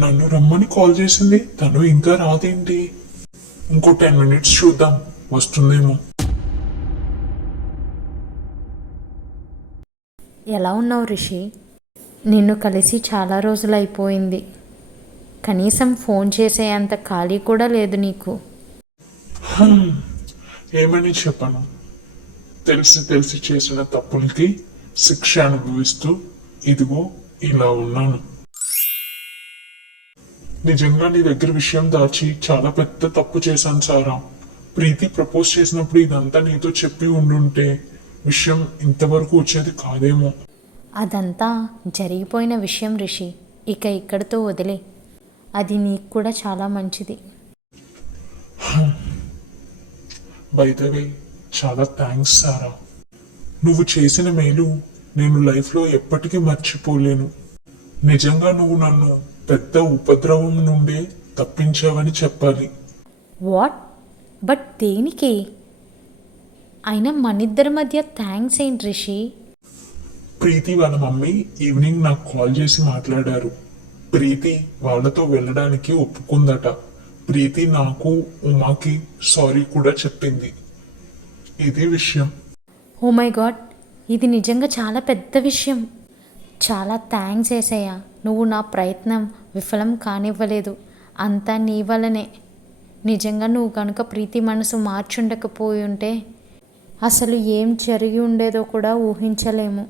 నన్ను రమ్మని కాల్ చేసింది, తను ఇంకా రాదేంటి? ఇంకో 10 minutes చూద్దాం, వస్తుందేమో. ఎలా ఉన్నావు రిషి? నిన్ను కలిసి చాలా రోజులైపోయింది. కనీసం ఫోన్ చేసేంత ఖాళీ కూడా లేదు నీకు. ఏమని చెప్పను, తెలిసి తెలిసి చేసిన తప్పులకి శిక్ష అనుభవిస్తూ ఇదిగో ఇలా ఉన్నాను. నిజంగా నీ దగ్గర విషయం దాచి చాలా పెద్ద తప్పు చేశాను సారా. ప్రీతి ప్రపోజ్ చేసినప్పుడు ఇదంతా నీతో చెప్పి ఉండుంటే విషయం ఇంతవరకు వచ్చేది కాదేమో. అదంతా జరిగిపోయిన విషయం రిషి, ఇక ఇక్కడితో వదిలే. అది నీకు కూడా చాలా మంచిది. బై ద వే, చాలా థ్యాంక్స్ సారా. నువ్వు చేసిన మేలు నేను లైఫ్లో ఎప్పటికీ మర్చిపోలేను. నిజంగా నువ్వు నన్ను పెద్ద ఉపద్రవం నుండే తప్పించావని చెప్పాలి. వాట్? బట్ దేనికి? అయినా మనిద్దరి మధ్య థ్యాంక్స్ ఏంటి రిషి? ప్రీతి వాళ్ళ మమ్మీ ఈవినింగ్ నాకు కాల్ చేసి మాట్లాడారు. ప్రీతి వాళ్ళతో వెళ్ళడానికి ఒప్పుకుందట. ప్రీతి నాకు ఉమాకి సారీ కూడా చెప్పింది. ఇది విషయం. ఓ మై గాడ్, ఇది నిజంగా చాలా పెద్ద విషయం. చాలా థ్యాంక్స్ ఏసయ్య, నువ్వు నా ప్రయత్నం విఫలం కానివ్వలేదు. అంతా నీ వల్లనే. నిజంగా నువ్వు కనుక ప్రీతి మనసు మార్చుండకపోయి ఉంటే అసలు ఏం జరిగి ఉండేదో కూడా ఊహించలేము.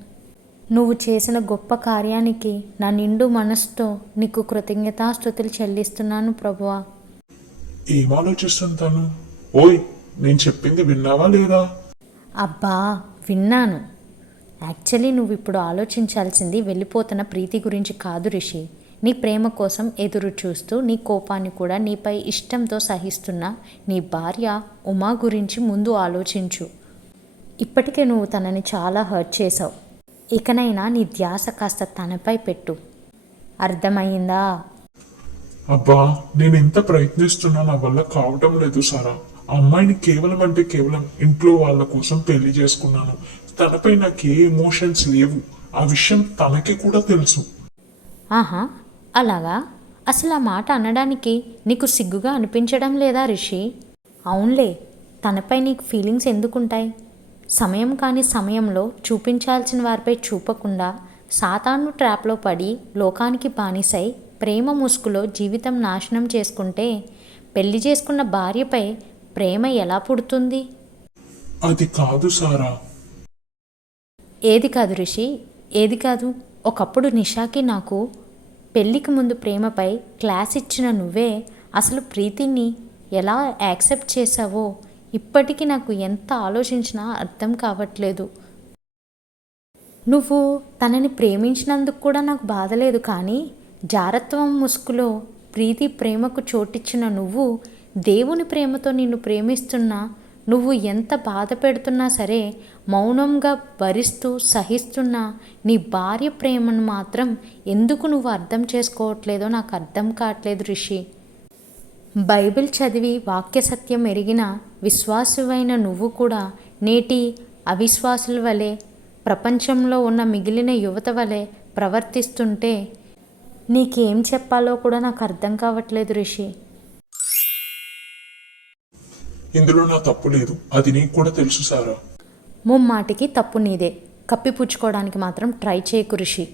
నువ్వు చేసిన గొప్ప కార్యానికి నా నిండు మనసుతో నీకు కృతజ్ఞతాస్తుతులు చెల్లిస్తున్నాను ప్రభువా. ఏం ఆలోచిస్తుంటాను? ఓయ్, నేను చెప్పింది విన్నావా లేదా? అబ్బా, విన్నాను. యాక్చువల్లీ నువ్వు ఇప్పుడు ఆలోచించాల్సింది వెళ్ళిపోతున్న ప్రీతి గురించి కాదు రిషి. నీ ప్రేమ కోసం ఎదురు చూస్తూ నీ కోపాన్ని కూడా నీపై ఇష్టంతో సహిస్తున్న నీ భార్య ఉమా గురించి ముందు ఆలోచించు. ఇప్పటికే నువ్వు తనని చాలా హర్ట్ చేసావు. ఇకనైనా నీ ధ్యాస కాస్త తనపై పెట్టు. అర్థమయ్యిందా? అబ్బా, నేను ఎంత ప్రయత్నిస్తున్నా నా వల్ల కావటం లేదు సారా. ఆ అమ్మాయిని కేవలం అంటే కేవలం ఇంట్లో వాళ్ళ కోసం పెళ్లి చేసుకున్నాను. తనపై నాకు ఏ ఎమోషన్స్ లేవు. ఆ విషయం తనకి కూడా తెలుసు. ఆహా, అలాగా? అసలు ఆ మాట అనడానికి నీకు సిగ్గుగా అనిపించడం లేదా రిషి? అవునులే, తనపై నీకు ఫీలింగ్స్ ఎందుకుంటాయి? సమయం కాని సమయంలో చూపించాల్సిన వారిపై చూపకుండా సాతాను ట్రాప్లో పడి లోకానికి బానిసై ప్రేమ ముసుగులో జీవితం నాశనం చేసుకుంటే పెళ్లి చేసుకున్న భార్యపై ప్రేమ ఎలా పుడుతుంది? అది కాదు సారా. ఏది కాదు రిషి, ఏది కాదు? ఒకప్పుడు నిషాకి నాకు పెళ్ళికి ముందు ప్రేమపై క్లాస్ ఇచ్చిన నువ్వే అసలు ప్రీతిని ఎలా యాక్సెప్ట్ చేసావో ఇప్పటికీ నాకు ఎంత ఆలోచించినా అర్థం కావట్లేదు. నువ్వు తనని ప్రేమించినందుకు కూడా నాకు బాధ లేదు, కానీ జారత్వం ముసుగులో ప్రీతి ప్రేమకు చోటిచ్చిన నువ్వు దేవుని ప్రేమతో నిన్ను ప్రేమిస్తున్నా నువ్వు ఎంత బాధ పెడుతున్నా సరే మౌనంగా భరిస్తూ సహిస్తున్నా నీ భార్య ప్రేమను మాత్రం ఎందుకు నువ్వు అర్థం చేసుకోవట్లేదో నాకు అర్థం కావట్లేదు రిషి. బైబిల్ చదివి వాక్య సత్యం ఎరిగిన విశ్వాసువైన నువ్వు కూడా నేటి అవిశ్వాసుల వలె ప్రపంచంలో ఉన్న మిగిలిన యువత వలె ప్రవర్తిస్తుంటే నీకేం చెప్పాలో కూడా నాకు అర్థం కావట్లేదు రిషి. ఇందులో నా తప్పు లేదు, అది నీకు కూడా తెలుసు సారా. ముమ్మాటికి తప్పు నీదే. కప్పిపుచ్చుకోవడానికి మాత్రం ట్రై చేయకు రిషి.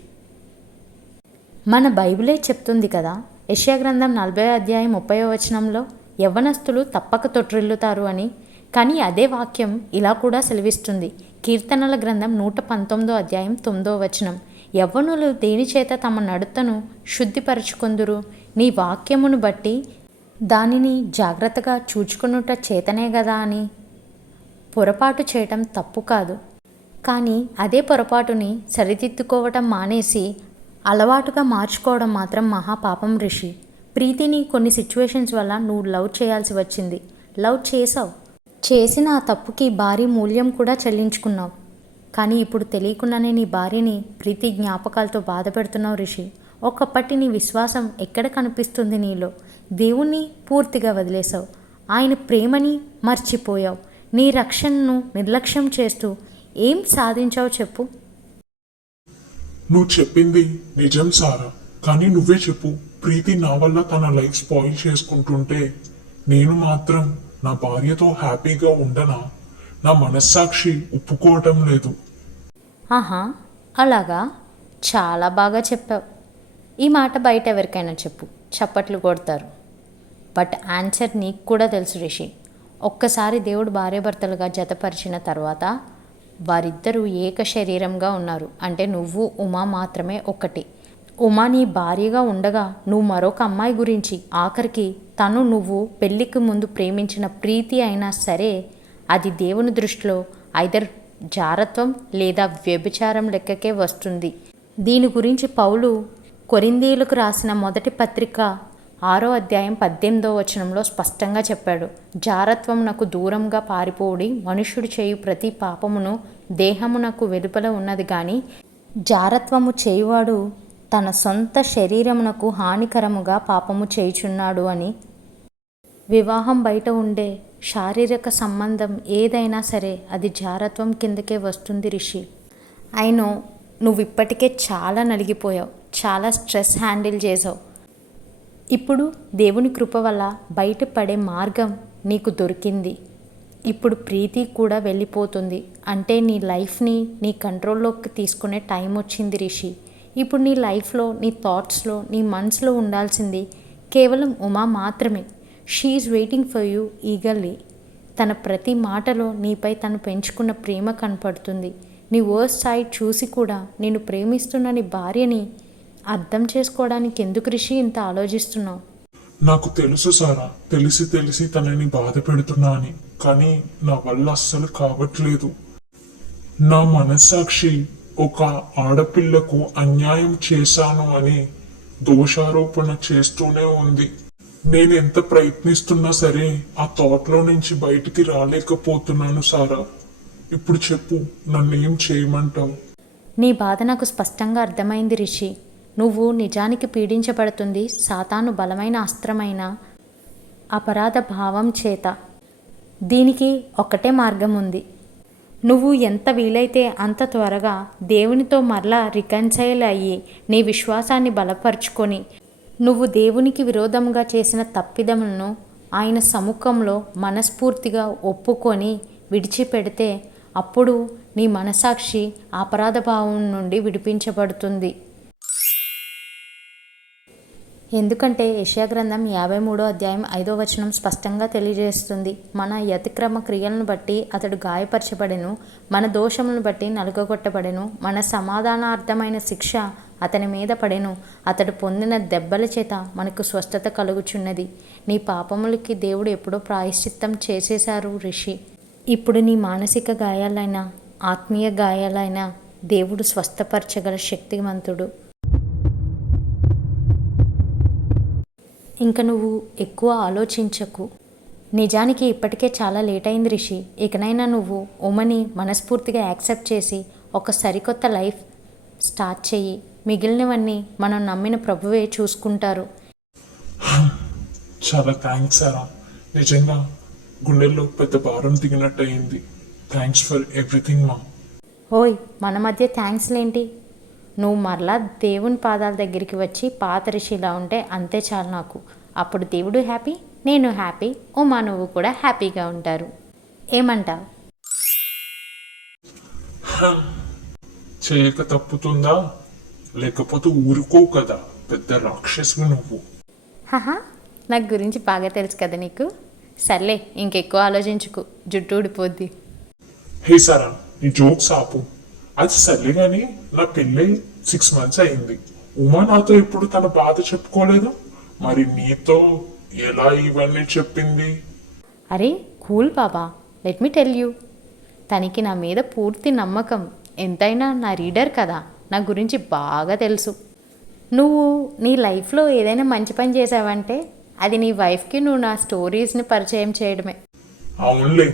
మన బైబిలే చెప్తుంది కదా, యెషయా గ్రంథం 40:30 యవ్వనస్తులు తప్పక తొట్రిల్లుతారు అని. కానీ అదే వాక్యం ఇలా కూడా సెలవిస్తుంది. కీర్తనల గ్రంథం 119:9 యవ్వనులు దేనిచేత తమ నడతను శుద్ధిపరచుకొందురు? నీ వాక్యమును బట్టి దానిని జాగ్రత్తగా చూచుకొనుట చేతనే గదా అని. పొరపాటు చేయటం తప్పు కాదు, కానీ అదే పొరపాటుని సరిదిద్దుకోవటం మానేసి అలవాటుగా మార్చుకోవడం మాత్రం మహాపాపం రిషి. ప్రీతిని కొన్ని సిచ్యువేషన్స్ వల్ల నువ్వు లవ్ చేయాల్సి వచ్చింది. లవ్ చేసావు, చేసిన ఆ తప్పుకి భారీ మూల్యం కూడా చెల్లించుకున్నావు. కానీ ఇప్పుడు తెలియకుండానే నీ భార్యని ప్రీతి జ్ఞాపకాలతో బాధ పెడుతున్నావు రిషి. ఒకప్పటి నీ విశ్వాసం ఎక్కడ కనిపిస్తుంది నీలో? దేవుణ్ణి పూర్తిగా వదిలేసావు. ఆయన ప్రేమని మర్చిపోయావు. నీ రక్షణను నిర్లక్ష్యం చేస్తూ ఏం సాధించావు చెప్పు? నువ్వు చెప్పింది నిజం సారా, కానీ నువ్వే చెప్పు, ప్రీతి నా వల్ల తన లైఫ్ స్పాయిల్ చేసుకుంటుంటే నేను మాత్రం నా భార్యతో హ్యాపీగా ఉండనా? నా మనస్సాక్షి ఒప్పుకోవటం లేదు. ఆహా, అలాగా? చాలా బాగా చెప్పావు. ఈ మాట బయట ఎవరికైనా చెప్పు, చప్పట్లు కొడతారు. బట్ ఆన్సర్ నీకు కూడా తెలుసు రిషి. ఒక్కసారి దేవుడు భార్యాభర్తలుగా జతపరిచిన తర్వాత వారిద్దరూ ఏక శరీరంగా ఉన్నారు. అంటే నువ్వు ఉమా మాత్రమే ఒక్కటి. ఉమా నీ భార్యగా ఉండగా నువ్వు మరొక అమ్మాయి గురించి, ఆఖరికి తను నువ్వు పెళ్ళికి ముందు ప్రేమించిన ప్రీతి అయినా సరే, అది దేవుని దృష్టిలో ఐదర్ జారత్వం లేదా వ్యభిచారం లెక్కకే వస్తుంది. దీని గురించి పౌలు కొరింథీయులకు రాసిన మొదటి పత్రిక 6వ అధ్యాయం 18వ వచనంలో స్పష్టంగా చెప్పాడు. జారత్వమునకు దూరంగా పారిపోవుడి, మనుష్యుడు చేయు ప్రతి పాపమును దేహమునకు వెలుపల ఉన్నది కానీ జారత్వము చేయువాడు తన సొంత శరీరమునకు హానికరముగా పాపము చేయుచున్నాడు అని. వివాహం బయట ఉండే శారీరక సంబంధం ఏదైనా సరే అది జారత్వం కిందకే వస్తుంది రిషి. అయినో నువ్వు ఇప్పటికే చాలా నలిగిపోయావు, చాలా స్ట్రెస్ హ్యాండిల్ చేసావు. ఇప్పుడు దేవుని కృప వల్ల బయటపడే మార్గం నీకు దొరికింది. ఇప్పుడు ప్రీతి కూడా వెళ్ళిపోతుంది. అంటే నీ లైఫ్ని నీ కంట్రోల్లోకి తీసుకునే టైం వచ్చింది రిషి. ఇప్పుడు నీ లైఫ్లో, నీ థాట్స్లో, నీ మనసులో ఉండాల్సింది కేవలం ఉమా మాత్రమే. She is waiting for you eagerly. తన ప్రతి మాటలో నీపై తను పెంచుకున్న ప్రేమ కనపడుతుంది. నీ వర్స్ట్ సైడ్ చూసి కూడా నేను ప్రేమిస్తున్న నీ భార్యని అర్థం చేసుకోవడానికి ఎందుకు రిషి ఇంత ఆలోచిస్తున్నావు? నాకు తెలుసు సారా, తెలిసి తెలిసి తనని బాధ పెడుతున్నా అని. కానీ నా వల్ల అస్సలు కావట్లేదు. నా మనస్సాక్షి ఒక ఆడపిల్లకు అన్యాయం చేశాను అని దోషారోపణ చేస్తూనే ఉంది. నేను ఎంత ప్రయత్నిస్తున్నా సరే ఆ థాట్లో నుంచి బయటికి రాలేకపోతున్నాను సారా. ఇప్పుడు చెప్పు, నన్నేం చేయమంటావు? నీ బాధ నాకు స్పష్టంగా అర్థమైంది రిషి. నువ్వు నిజానికి పీడించబడుతుంది సాతాను బలమైన అస్త్రమైన అపరాధ భావం చేత. దీనికి ఒక్కటే మార్గం ఉంది. నువ్వు ఎంత వీలైతే అంత త్వరగా దేవునితో మరలా రికన్సైల్ అయ్యి నీ విశ్వాసాన్ని బలపరుచుకొని నువ్వు దేవునికి విరోధంగా చేసిన తప్పిదములను ఆయన సముఖంలో మనస్ఫూర్తిగా ఒప్పుకొని విడిచిపెడితే అప్పుడు నీ మనసాక్షి అపరాధ భావం నుండి విడిపించబడుతుంది. ఎందుకంటే యెషయా గ్రంథం 53వ అధ్యాయం 5వ వచనం స్పష్టంగా తెలియజేస్తుంది, మన అతిక్రమ క్రియలను బట్టి అతడు గాయపరచబడెను, మన దోషములను బట్టి నలుగగొట్టబడెను, మన సమాధానార్థమైన శిక్ష అతని మీద పడెను, అతడు పొందిన దెబ్బల చేత మనకు స్వస్థత కలుగుచున్నది. నీ పాపములకి దేవుడు ఎప్పుడో ప్రాయశ్చిత్తం చేసేశారు రిషి. ఇప్పుడు నీ మానసిక గాయాలైన, ఆత్మీయ గాయాలైన దేవుడు స్వస్థపరచగల శక్తివంతుడు. ఇంక నువ్వు ఎక్కువ ఆలోచించకు. నిజానికి ఇప్పటికే చాలా లేట్ అయింది రిషి. ఇకనైనా నువ్వు ఉమని మనస్ఫూర్తిగా యాక్సెప్ట్ చేసి ఒక సరికొత్త లైఫ్ స్టార్ట్ చెయ్యి. మిగిలినవన్నీ మనం నమ్మిన ప్రభువే చూసుకుంటారు. చాలా థ్యాంక్స్ సారా. నిజంగా గుండెల్లో పెద్ద భారం దిగినట్టు అయింది. థ్యాంక్స్ ఫర్ ఎవ్రీథింగ్ మా. ఓయ్, మన మధ్య థ్యాంక్స్లేంటి? నువ్వు మరలా దేవుని పాదాల దగ్గరికి వచ్చి పాత రిషిలా ఉంటే అంతే చాలు నాకు. అప్పుడు దేవుడు హ్యాపీ, నేను హ్యాపీ, ఉమా నువ్వు కూడా హ్యాపీగా ఉంటారు. ఏమంటావు? చేయక తప్పుతుందా? లేకపోతే ఊరుకో కదా, పెద్ద రాక్షసు నువ్వు. హహా, నాకు గురించి బాగా తెలుసు కదా నీకు. సర్లే, ఇంకెక్కువ ఆలోచించుకు, జుట్టు ఊడిపోద్ది. హే సారా, నీ జోక్స్ ఆపు. అది సర్లే కానీ నా పెళ్ళి 6 months అయింది. ఉమా నాతో ఇప్పుడు తన బాధ చెప్పుకోలేదు, మరి నీతో ఎలా ఇవన్నీ చెప్పింది? అరే cool Baba, let me tell you, తనకి నా మీద పూర్తి నమ్మకం. ఎంతైనా నా రీడర్ కదా, నా గురించి బాగా తెలుసు. నువ్వు నీ లైఫ్లో ఏదైనా మంచి పని చేసావంటే అది నీ వైఫ్కి నువ్వు నా స్టోరీస్ని పరిచయం చేయడమే. అవునులే,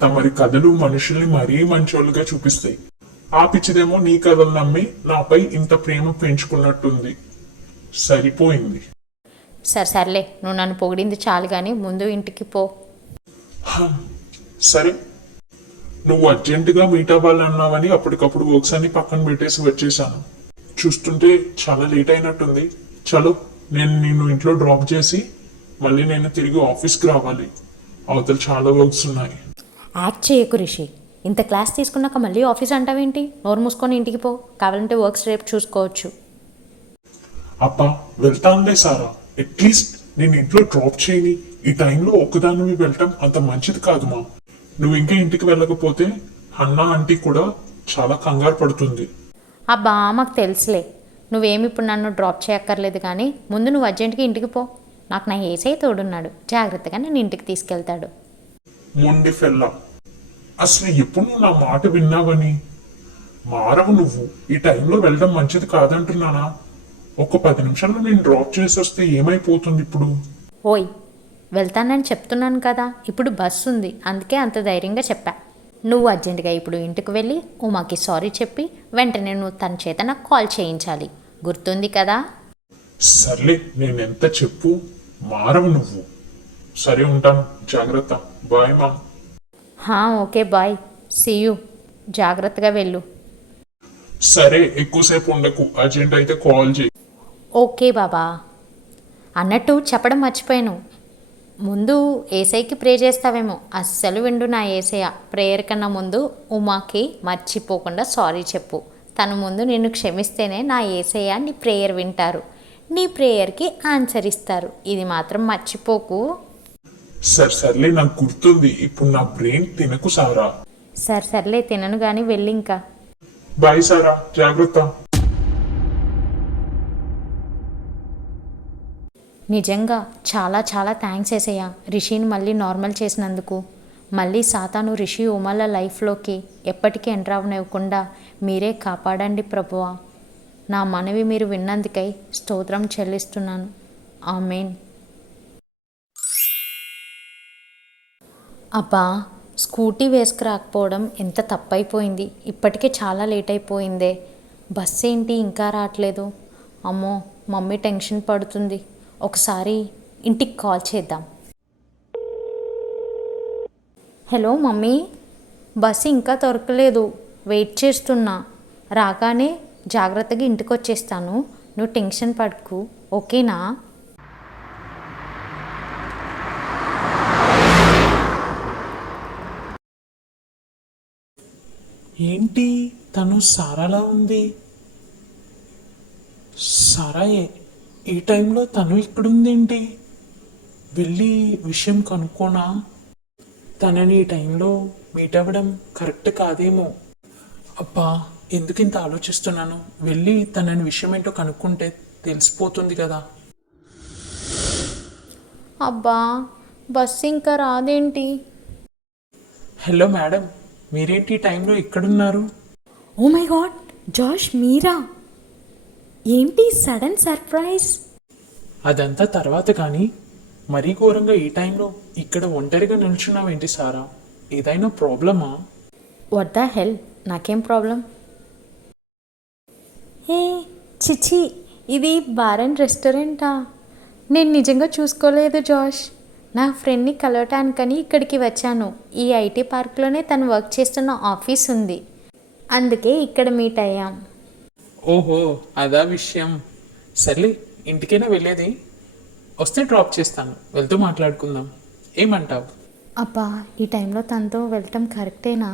తమరి కథలు మనుషుల్ని మరీ మంచోళ్ళుగా చూపిస్తాయి. ఆ పిచ్చిదేమో నీ కథలు నమ్మి నాపై ఇంత ప్రేమ పెంచుకున్నట్టుంది. సరిపోయింది. సర్లే, నువ్వు నన్ను పొగిడింది చాలు కానీ ముందు ఇంటికి పో. సరే, నువ్వు అర్జెంటుగా మీట్ అవ్వాలన్నావని అప్పటికప్పుడు వర్క్స్ అన్ని పక్కన పెట్టేసి వచ్చేసాను. చూస్తుంటే చాలా లేట్ అయినట్టుంది. చలో నేను నిన్ను ఇంట్లో డ్రాప్ చేసి మళ్ళీ నేను తిరిగి ఆఫీస్కి రావాలి. అవతల చాలా వర్క్స్ ఉన్నాయి. యాక్ట్ చేయకు రిషి. ఇంత క్లాస్ తీసుకున్నాక మళ్ళీ ఆఫీస్ అంటావేంటి? నోరు మూసుకొని ఇంటికి పో. కావాలంటే వర్క్స్ రేపు చూసుకోవచ్చు. అబ్బా వెళ్తానులే సారా. అట్లీస్ట్ నేను ఇంట్లో డ్రాప్ చేయని ఈ టైంలో ఒక్కదానివి వెళ్ళటం అంత మంచిది కాదు మా. నువ్వు ఇంకా ఇంటికి వెళ్ళకపోతే అన్నా ఆంటీ కూడా చాలా కంగారు పడుతుంది. అబ్బా మాకు తెలుసులే. నువ్వేమి ఇప్పుడు నన్ను డ్రాప్ చేయక్కర్లేదు, కానీ ముందు నువ్వు అర్జెంటుగా ఇంటికి పో. నాకు నా ఏసై తోడున్నాడు, జాగ్రత్తగా నేను ఇంటికి తీసుకెళ్తాడు. మొండి ఫెల్లా, అసలు ఎప్పుడు నువ్వు నా మాట విన్నావని? మారవు నువ్వు. ఈ టైంలో వెళ్ళడం మంచిది కాదంటున్నానా? ఒక 10 నిమిషాల్లో నేను డ్రాప్ చేసి వస్తే ఏమైపోతుంది ఇప్పుడు? ఓయ్, వెళ్తానని చెప్తున్నాను కదా. ఇప్పుడు బస్సు ఉంది, అందుకే అంత ధైర్యంగా చెప్పా. నువ్వు అర్జెంటుగా ఇప్పుడు ఇంటికి వెళ్ళి ఉమాకి సారీ చెప్పి వెంటనే నువ్వు తన చేత నాకు కాల్ చేయించాలి. గుర్తుంది కదా? సర్లే, నేనెంత చెప్పు మారవు నువ్వు. సరే ఉంటాను, జాగ్రత్త. బాయ్ మా. Okay bye, see you. జాగ్రత్తగా వెళ్ళు. సరే, ఎక్కువసేపు ఉండకు. అర్జెంట్ అయితే కాల్ చేయి. ఓకే బాబా. అన్నట్టు చెప్పడం మర్చిపోయాను, ముందు ఏసైకి ప్రే చేస్తావేమో. అస్సలు విండు నా ఏసయ్య. ప్రేయర్ కన్నా ముందు ఉమాకి మర్చిపోకుండా సారీ చెప్పు. తన ముందు నిన్ను క్షమిస్తేనే నా ఏసయ్య నీ ప్రేయర్ వింటారు, నీ ప్రేయర్కి ఆన్సర్ ఇస్తారు. ఇది మాత్రం మర్చిపోకు. సర్లే, నాకు గుర్తుంది. ఇప్పుడు నా బ్రెయిన్ తినకు సారా. సర్లే తినను కానీ వెళ్ళి ఇంకా. బాయ్ సారా, జాగ్రత్త. నిజంగా చాలా చాలా థ్యాంక్స్ ఏసయ్య, రిషిని మళ్ళీ నార్మల్ చేసినందుకు. మళ్ళీ సాతాను రిషి ఉమల లైఫ్లోకి ఎప్పటికీ ఎంటర్ అవనివ్వకుండా మీరే కాపాడండి ప్రభువా. నా మనవి మీరు విన్నందుకై స్తోత్రం చెల్లిస్తున్నాను. ఆమేన్. అబ్బా, స్కూటీ వేసుకురాకపోవడం ఎంత తప్పైపోయింది. ఇప్పటికే చాలా లేట్ అయిపోయిందే. బస్సు ఏంటి ఇంకా రావట్లేదు? అమ్మో, మమ్మీ టెన్షన్ పడుతుంది. ఒకసారి ఇంటికి కాల్ చేద్దాం. హలో మమ్మీ, బస్సు ఇంకా దొరకలేదు, వెయిట్ చేస్తున్నా. రాగానే జాగ్రత్తగా ఇంటికి వచ్చేస్తాను, నువ్వు టెన్షన్ పడకు, ఓకేనా? ఏంటి తను సారాలా ఉంది? సారా ఈ టైంలో తను ఇక్కడుందేంటి? వెళ్ళి విషయం కనుక్కోనా? తనని ఈ టైంలో మీట్ అవ్వడం కరెక్ట్ కాదేమో. అబ్బా, ఎందుకు ఇంత ఆలోచిస్తున్నాను? వెళ్ళి తనని విషయం ఏంటో కనుక్కుంటే తెలిసిపోతుంది కదా. అబ్బా, బస్సు ఇంకా రాదేంటి? హలో మేడం, మీరేంటి ఈ టైంలో ఇక్కడున్నారు? ఓ మై గాడ్, జాష్ మీరా? ఏంటి సడన్ సర్ప్రైజ్? అదంతా తర్వాత కానీ మరీ ఘోరంగా ఈ టైంలో ఇక్కడ ఒంటరిగా నిల్చున్నావేంటి సారా? ఏదైనా ప్రాబ్లమా? వాట్ ద హెల్, నాకేం ప్రాబ్లం? ఏ చిచి, ఇది బార్ అండ్ రెస్టారెంటా? నేను నిజంగా చూసుకోలేదు జాష్. నా ఫ్రెండ్ని కలవటానికని ఇక్కడికి వచ్చాను. ఈ ఐటీ పార్క్లోనే తను వర్క్ చేస్తున్న ఆఫీస్ ఉంది, అందుకే ఇక్కడ మీట్ అయ్యాం. ఓహో, అదా విషయం. సర్లే, ఇంటికైనా వెళ్ళేది. వస్తే డ్రాప్ చేస్తాను, వెళ్తూ మాట్లాడుకుందాం. ఏమంటావు? అబ్బా, ఈ టైంలో తనతో వెళ్ళటం కరెక్టేనా?